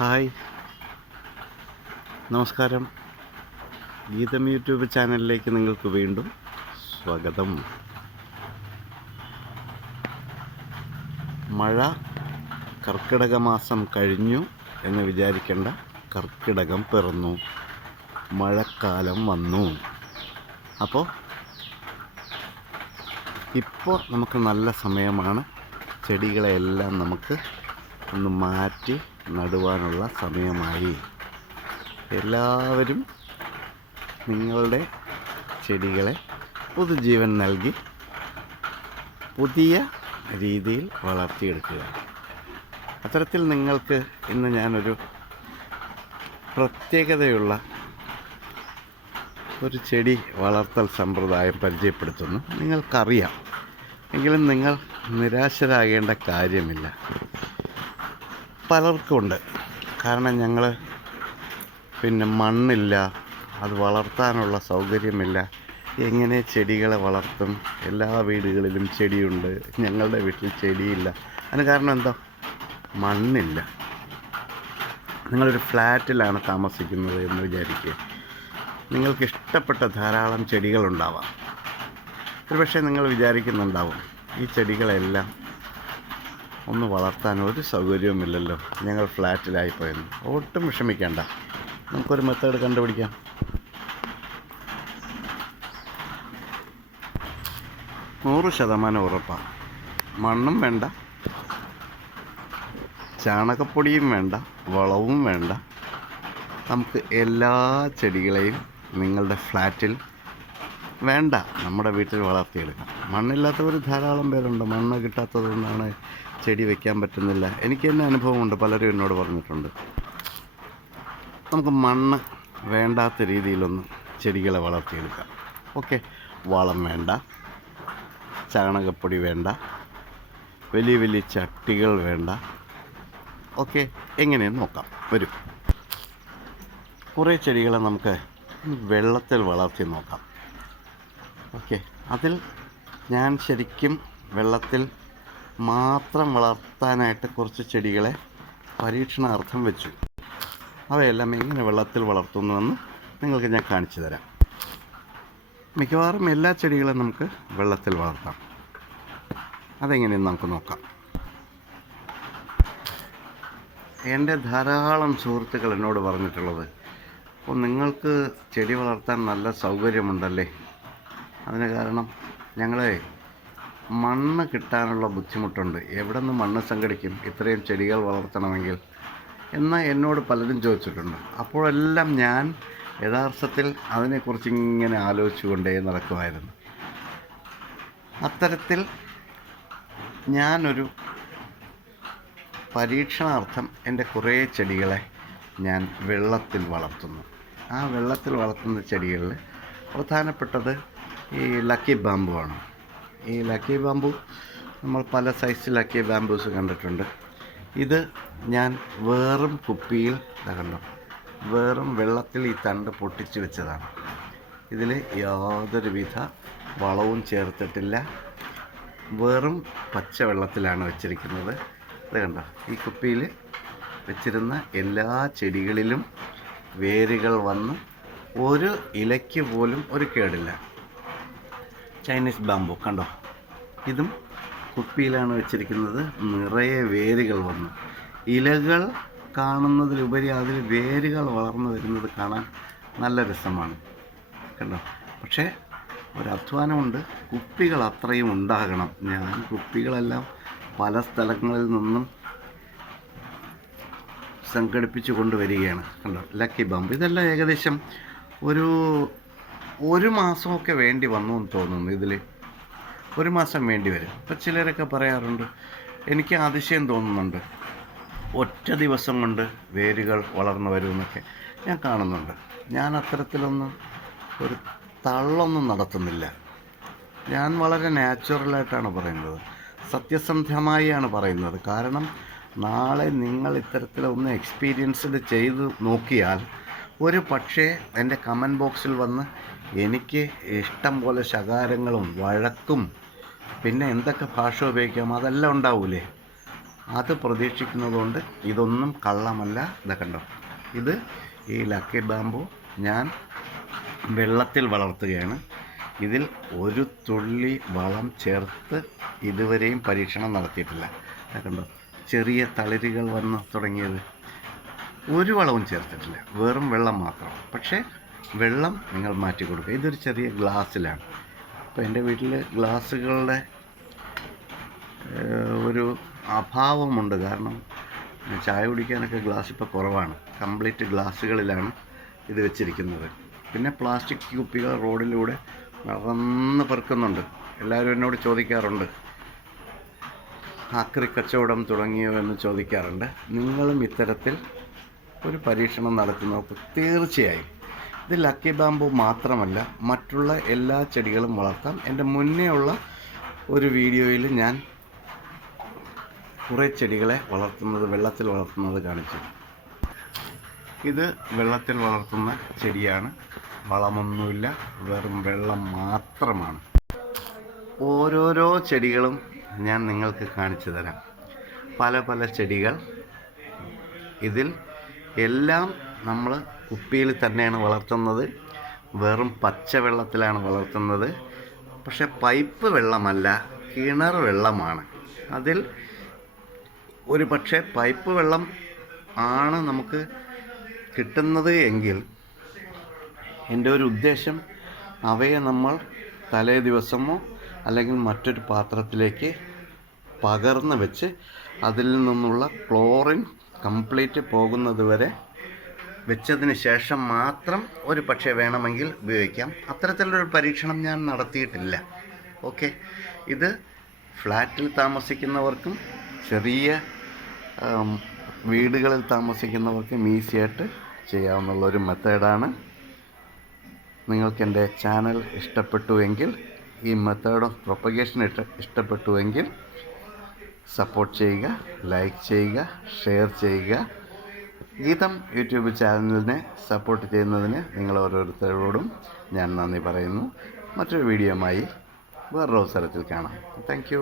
Hi. നമസ്കാരം. ഗീതം YouTube ചാനലിലേക്ക് നിങ്ങൾക്ക് വീണ്ടും സ്വാഗതം. മഴ കർക്കിടക മാസം കഴിഞ്ഞു എന്ന് വിചാരിക്കേണ്ട കർക്കിടകം പിറന്നു. മഴക്കാലം വന്നു. അപ്പോൾ ഇപ്പോൾ നമുക്ക് നല്ല സമയമാണ്. ചെടികളെയെല്ലാം നമുക്ക് ഒന്ന് മാറ്റി നടുവാനുള്ള സമയമായി. എല്ലാവരും നിങ്ങളുടെ ചെടികളെ പുതുജീവൻ നൽകി പുതിയ രീതിയിൽ വളർത്തിയെടുക്കുക. അത്തരത്തിൽ നിങ്ങൾക്ക് ഇന്ന് ഞാനൊരു പ്രത്യേകതയുള്ള ഒരു ചെടി വളർത്തൽ സമ്പ്രദായം പരിചയപ്പെടുത്തുന്നു. നിങ്ങൾക്കറിയാം. എങ്കിലും നിങ്ങൾ നിരാശരാകേണ്ട കാര്യമില്ല. പലർക്കുമുണ്ട്. കാരണം ഞങ്ങൾ പിന്നെ മണ്ണില്ല അത് വളർത്താനുള്ള സൗകര്യമില്ല. എങ്ങനെ ചെടികളെ വളർത്തും? എല്ലാ വീടുകളിലും ചെടിയുണ്ട്. ഞങ്ങളുടെ വീട്ടിൽ ചെടിയില്ല. അതിന് കാരണം എന്താ? മണ്ണില്ല. നിങ്ങളൊരു ഫ്ലാറ്റിലാണ് താമസിക്കുന്നത് എന്ന് വിചാരിക്കുക. നിങ്ങൾക്ക് ഇഷ്ടപ്പെട്ട ധാരാളം ചെടികളുണ്ടാവാം. ഒരുപക്ഷെ നിങ്ങൾ വിചാരിക്കുന്നുണ്ടാവും ഈ ചെടികളെല്ലാം ഒന്ന് വളർത്താൻ ഒരു സൗകര്യവുമില്ലല്ലോ. ഞങ്ങൾ ഫ്ലാറ്റിലായിപ്പോയെന്ന്. ഒട്ടും വിഷമിക്കേണ്ട. നമുക്കൊരു മെത്തേഡ് കണ്ടുപിടിക്കാം. നൂറ് ശതമാനം ഉറപ്പാണ് മണ്ണും വേണ്ട. ചാണകപ്പൊടിയും വേണ്ട. വളവും വേണ്ട. നമുക്ക് എല്ലാ ചെടികളെയും നിങ്ങളുടെ ഫ്ലാറ്റിൽ വേണ്ട. നമ്മുടെ വീട്ടിൽ വളർത്തിയെടുക്കാം. മണ്ണില്ലാത്തവർ ധാരാളം പേരുണ്ട്. മണ്ണ് കിട്ടാത്തത് കൊണ്ടാണ് ചെടി വെക്കാൻ പറ്റുന്നില്ല. എനിക്ക് തന്നെ അനുഭവമുണ്ട്. പലരും എന്നോട് പറഞ്ഞിട്ടുണ്ട്. നമുക്ക് മണ്ണ് വേണ്ടാത്ത രീതിയിലൊന്ന് ചെടികളെ വളർത്തിയെടുക്കാം. ഓക്കെ. വളം വേണ്ട. ചാണകപ്പൊടി വേണ്ട. വലിയ വലിയ ചട്ടികൾ വേണ്ട. ഓക്കെ. എങ്ങനെയെന്ന് നോക്കാം. വരും. കുറേ ചെടികളെ നമുക്ക് വെള്ളത്തിൽ വളർത്തി നോക്കാം. ഓക്കെ. അതിൽ ഞാൻ ശരിക്കും വെള്ളത്തിൽ മാത്രം വളർത്താനായിട്ട് കുറച്ച് ചെടികളെ പരീക്ഷണാർത്ഥം വെച്ചു. അവയെല്ലാം എങ്ങനെ വെള്ളത്തിൽ വളർത്തുന്നുവെന്ന് നിങ്ങൾക്ക് ഞാൻ കാണിച്ചു തരാം. മിക്കവാറും എല്ലാ ചെടികളും നമുക്ക് വെള്ളത്തിൽ വളർത്താം. അതെങ്ങനെയെന്ന് നമുക്ക് നോക്കാം. എന്റെ ധാരാളം സുഹൃത്തുക്കൾ എന്നോട് പറഞ്ഞിട്ടുള്ളത് അപ്പോൾ നിങ്ങൾക്ക് ചെടി വളർത്താൻ നല്ല സൗകര്യമുണ്ടല്ലേ? അതിന് കാരണം ഞങ്ങളെ മണ്ണ് കിട്ടാനുള്ള ബുദ്ധിമുട്ടുണ്ട്. എവിടെ നിന്ന് മണ്ണ് സംഘടിക്കും? ഇത്രയും ചെടികൾ വളർത്തണമെങ്കിൽ. എന്ന് എന്നോട് പലരും ചോദിച്ചിട്ടുണ്ട്. അപ്പോഴെല്ലാം ഞാൻ യഥാർത്ഥത്തിൽ അതിനെക്കുറിച്ച് ഇങ്ങനെ ആലോചിച്ചുകൊണ്ടേ നടക്കുമായിരുന്നു. അത്തരത്തിൽ ഞാനൊരു പരീക്ഷണാർത്ഥം എന്റെ കുറേ ചെടികളെ ഞാൻ വെള്ളത്തിൽ വളർത്തുന്നു. ആ വെള്ളത്തിൽ വളർത്തുന്ന ചെടികളിൽ പ്രധാനപ്പെട്ടത് ഈ ലക്കി ബാമ്പു ആണ്. ഈ ലക്കി ബാമ്പു നമ്മൾ പല സൈസ് ലക്കി ബാമ്പൂസ് കണ്ടിട്ടുണ്ട്. ഇത് ഞാൻ വേറും കുപ്പിയിൽ കണ്ടു വേറും വെള്ളത്തിൽ ഈ തണ്ട് പൊട്ടിച്ച് വെച്ചതാണ്. ഇതിൽ യാതൊരുവിധ വളവും ചേർത്തിട്ടില്ല. വെറും പച്ച വെള്ളത്തിലാണ് വെച്ചിരിക്കുന്നത്. ഇത് കണ്ടോ ഈ കുപ്പിയിൽ വെച്ചിരുന്ന എല്ലാ ചെടികളിലും വേരുകൾ വന്ന് ഒരു ഇലയ്ക്ക് പോലും ഒരു കേടില്ല. ചൈനീസ് ബാമ്പു കണ്ടോ? ഇതും കുപ്പിയിലാണ് വെച്ചിരിക്കുന്നത്. നിറയെ വേരുകൾ വന്നു. ഇലകൾ കാണുന്നതിലുപരി അതിൽ വേരുകൾ വളർന്നു വരുന്നത് കാണാൻ നല്ല രസമാണ്. കണ്ടോ? പക്ഷേ ഒരു കുപ്പികൾ അത്രയും ഉണ്ടാകണം. ഞാൻ കുപ്പികളെല്ലാം പല സ്ഥലങ്ങളിൽ നിന്നും സംഘടിപ്പിച്ചു കൊണ്ടുവരികയാണ്. കണ്ടോ? ലക്കി ബാമ്പ് ഇതെല്ലാം ഏകദേശം ഒരു ഒരു മാസമൊക്കെ വേണ്ടി വന്നു എന്ന് തോന്നുന്നു ഇതിൽ ഒരു മാസം വേണ്ടി വരും. അപ്പോൾ ചിലരൊക്കെ പറയാറുണ്ട് എനിക്ക് അതിശയം തോന്നുന്നുണ്ട്. ഒറ്റ ദിവസം കൊണ്ട് വേരുകൾ വളർന്നു വരുമെന്നൊക്കെ ഞാൻ കാണുന്നുണ്ട്. ഞാൻ അത്തരത്തിലൊന്നും ഒരു തള്ളൊന്നും നടത്തുന്നില്ല. ഞാൻ വളരെ നാച്ചുറലായിട്ടാണ് പറയുന്നത്. സത്യസന്ധമായാണ് പറയുന്നത്. കാരണം നാളെ നിങ്ങൾ ഇത്തരത്തിലൊന്ന് എക്സ്പീരിയൻസ്ഡ് ചെയ്ത് നോക്കിയാൽ ഒരു പക്ഷേ എന്റെ കമന്റ് ബോക്സിൽ വന്ന് എനിക്ക് ഇഷ്ടം പോലെ ശകാരങ്ങളും വഴക്കും പിന്നെ എന്തൊക്കെ ഭാഷ ഉപയോഗിക്കാം അതെല്ലാം ഉണ്ടാവൂലേ? അത് പ്രതീക്ഷിക്കുന്നതുകൊണ്ട് ഇതൊന്നും കള്ളമല്ല. ഇതാ കണ്ടോ? ഇത് ഈ ലക്കി ബാമ്പു ഞാൻ വെള്ളത്തിൽ വളർത്തുകയാണ്. ഇതിൽ ഒരു തുള്ളി വളം ചേർത്ത് ഇതുവരെയും പരീക്ഷണം നടത്തിയിട്ടില്ല. കണ്ടോ? ചെറിയ തളിരുകൾ വന്ന് തുടങ്ങിയത്. ഒരു വളവും ചേർത്തിട്ടില്ല. വെറും വെള്ളം മാത്രം. പക്ഷേ വെള്ളം നിങ്ങൾ മാറ്റി കൊടുക്കുക. ഇതൊരു ചെറിയ ഗ്ലാസ്സിലാണ്. അപ്പോൾ എന്റെ വീട്ടിൽ ഗ്ലാസ്സുകളുടെ ഒരു അഭാവമുണ്ട്. കാരണം ചായ കുടിക്കാനൊക്കെ ഗ്ലാസ് ഇപ്പോൾ കുറവാണ്. കംപ്ലീറ്റ് ഗ്ലാസ്സുകളിലാണ് ഇത് വെച്ചിരിക്കുന്നത്. പിന്നെ പ്ലാസ്റ്റിക് കുപ്പികൾ റോഡിലൂടെ നടന്ന് പെറുക്കുന്നുണ്ട്. എല്ലാവരും എന്നോട് ചോദിക്കാറുണ്ട്. ആക്രി കച്ചവടം തുടങ്ങിയോ എന്ന് ചോദിക്കാറുണ്ട്. നിങ്ങളും ഇത്തരത്തിൽ ഒരു പരീക്ഷണം നടത്തുന്നവർക്ക് തീർച്ചയായും. ഇത് ലക്കി ബാമ്പു മാത്രമല്ല മറ്റുള്ള എല്ലാ ചെടികളും വളർത്താം എന്റെ മുന്നേ ഉള്ള ഒരു വീഡിയോയിൽ ഞാൻ കുറേ ചെടികളെ വളർത്തുന്നത് വെള്ളത്തിൽ വളർത്തുന്നത് കാണിച്ചു. ഇത് വെള്ളത്തിൽ വളർത്തുന്ന ചെടിയാണ്. വളമൊന്നുമില്ല വെറും വെള്ളം മാത്രമാണ്. ഓരോരോ ചെടികളും ഞാൻ നിങ്ങൾക്ക് കാണിച്ചു തരാം. പല പല ചെടികൾ ഇതിൽ എല്ലാം നമ്മൾ കുപ്പിയിൽ തന്നെയാണ് വളർത്തുന്നത്. വെറും പച്ചവെള്ളത്തിലാണ് വളർത്തുന്നത്. പക്ഷെ പൈപ്പ് വെള്ളമല്ല കിണർ വെള്ളമാണ്. അതിൽ ഒരു പക്ഷേ പൈപ്പ് വെള്ളം ആണ് നമുക്ക് കിട്ടുന്നത് എങ്കിൽ എന്റെ ഒരു ഉദ്ദേശം അവയെ നമ്മൾ തലേ ദിവസമോ അല്ലെങ്കിൽ മറ്റൊരു പാത്രത്തിലേക്ക് പകർന്ന് വെച്ച് അതിൽ നിന്നുള്ള ക്ലോറിൻ കംപ്ലീറ്റ് പോകുന്നത് വരെ വെച്ചതിന് ശേഷം മാത്രം ഒരു പക്ഷേ വേണമെങ്കിൽ ഉപയോഗിക്കാം. അത്തരത്തിലൊരു പരീക്ഷണം ഞാൻ നടത്തിയിട്ടില്ല. ഓക്കെ. ഇത് ഫ്ലാറ്റിൽ താമസിക്കുന്നവർക്കും ചെറിയ വീടുകളിൽ താമസിക്കുന്നവർക്കും ഈസിയായിട്ട് ചെയ്യാവുന്ന ഒരു മെത്തേഡാണ്. നിങ്ങൾക്ക് എന്റെ ചാനൽ ഇഷ്ടപ്പെട്ടുവെങ്കിൽ ഈ മെത്തേഡ് ഓഫ് പ്രൊപ്പഗേഷൻ ഇഷ്ട ഇഷ്ടപ്പെട്ടുവെങ്കിൽ സപ്പോർട്ട് ചെയ്യുക ലൈക്ക് ചെയ്യുക ഷെയർ ചെയ്യുക. ഗീതം യൂട്യൂബ് ചാനലിനെ സപ്പോർട്ട് ചെയ്യുന്നതിന് നിങ്ങൾ ഓരോരുത്തരോടും ഞാൻ നന്ദി പറയുന്നു. മറ്റൊരു വീഡിയോയുമായി വേറൊരു അവസരത്തിൽ കാണാം. താങ്ക്